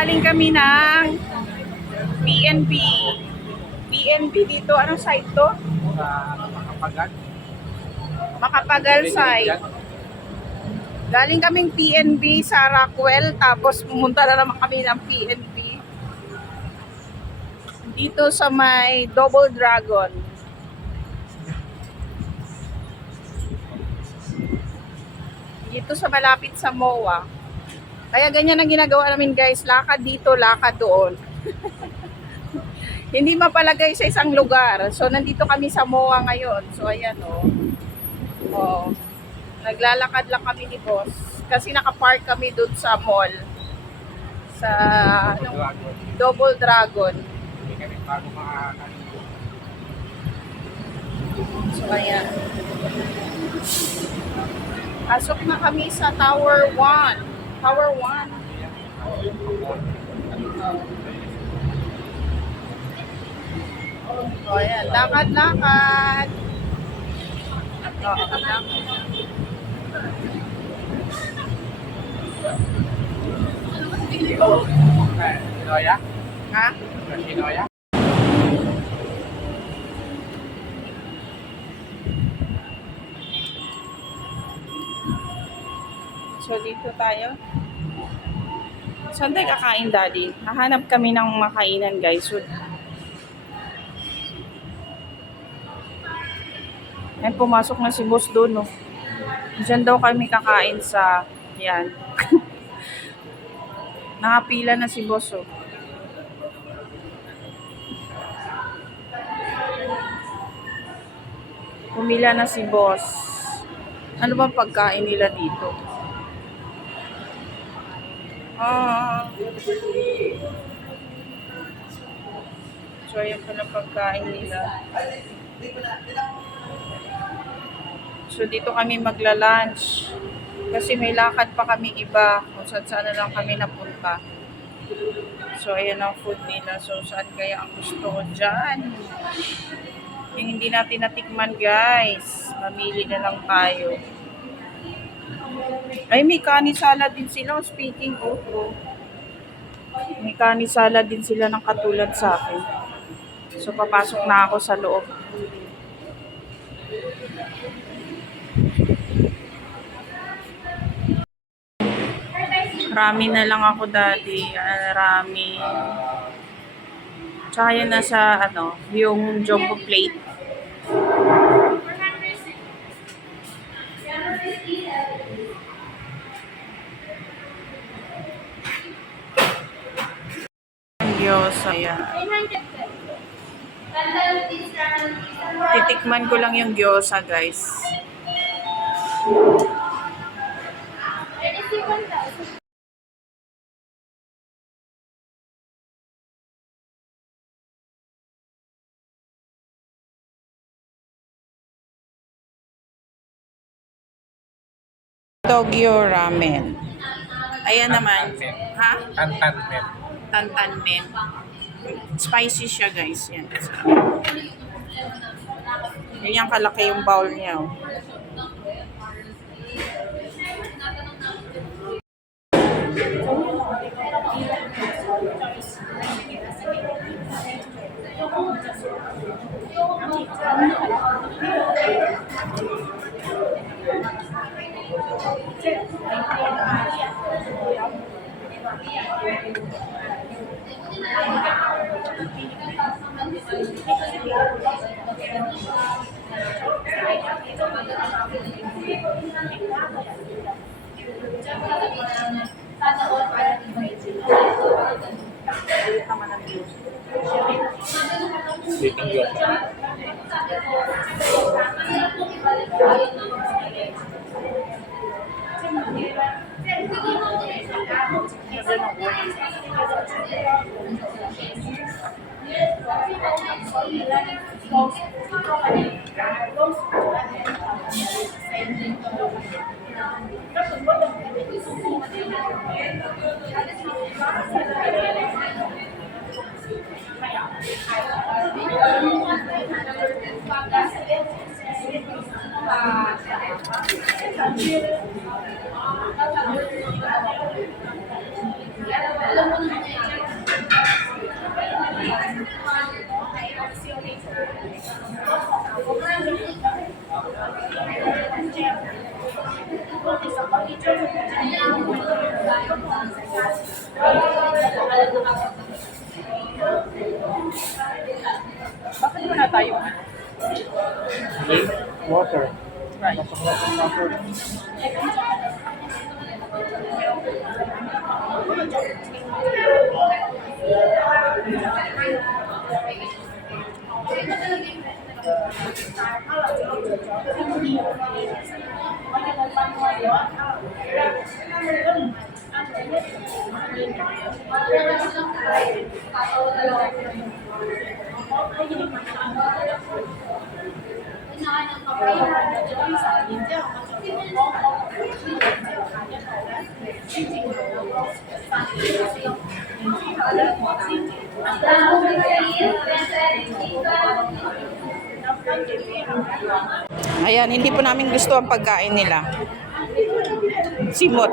galing kami ng PNB. PNB dito, anong site to? Makapagal. Makapagal site. Galing kaming PNB sa Rockwell, tapos pumunta na naman kami ng PNB dito sa may Double Dragon. Dito sa malapit sa MOA. Kaya ganyan ang ginagawa namin guys, lakad dito, lakad doon. Hindi mapalagay sa isang lugar. So nandito kami sa MOA ngayon. So ayan oh. Oh. Naglalakad lang kami ni boss kasi nakapark kami doon sa mall. Sa Double Dragon. Hindi kami bago makakaligo. So ayan. Pasok na kami sa Tower 1. Tower 1. O ayan, lakad-lakad. O, lakad. Sinoya? Ha? Sinoya? So dito tayo. Saan tayo kakain, Daddy? Hahanap kami ng makainan, guys. So, ay, pumasok na si boss doon, no? Diyan daw kami kakain sa, yan. Nakapila na si boss, oh. Pumila na si boss. Ano bang pagkain nila dito? So, ayan pala pagkain nila. So, dito kami magla-lunch. Kasi may lakad pa kami iba. Kung saan na lang kami napunta. So, ayan ang food nila. So, saan kaya ang gusto ko dyan? Yung hindi natin natikman, guys. Mamili na lang tayo. Ay, may kani salad din sila. Speaking of, may kani salad din sila ng katulad sa akin. So, papasok na ako sa loob. Rami na lang ako, Daddy. Rami. Tsaka yan nasa, yung jumbo plate. Gyoza, yan. Titikman ko lang yung gyoza, guys. Tokyo ramen. Ayan naman. Ha? Tantan men. Tantan men. Spicy siya, guys. Yan. Yan yung kalaki yung bowl niya. Oh. Speaking of. Bakit wala tayo ano? Water. Right. Ayan, hindi po namin gusto ang pagkain nila. Simot.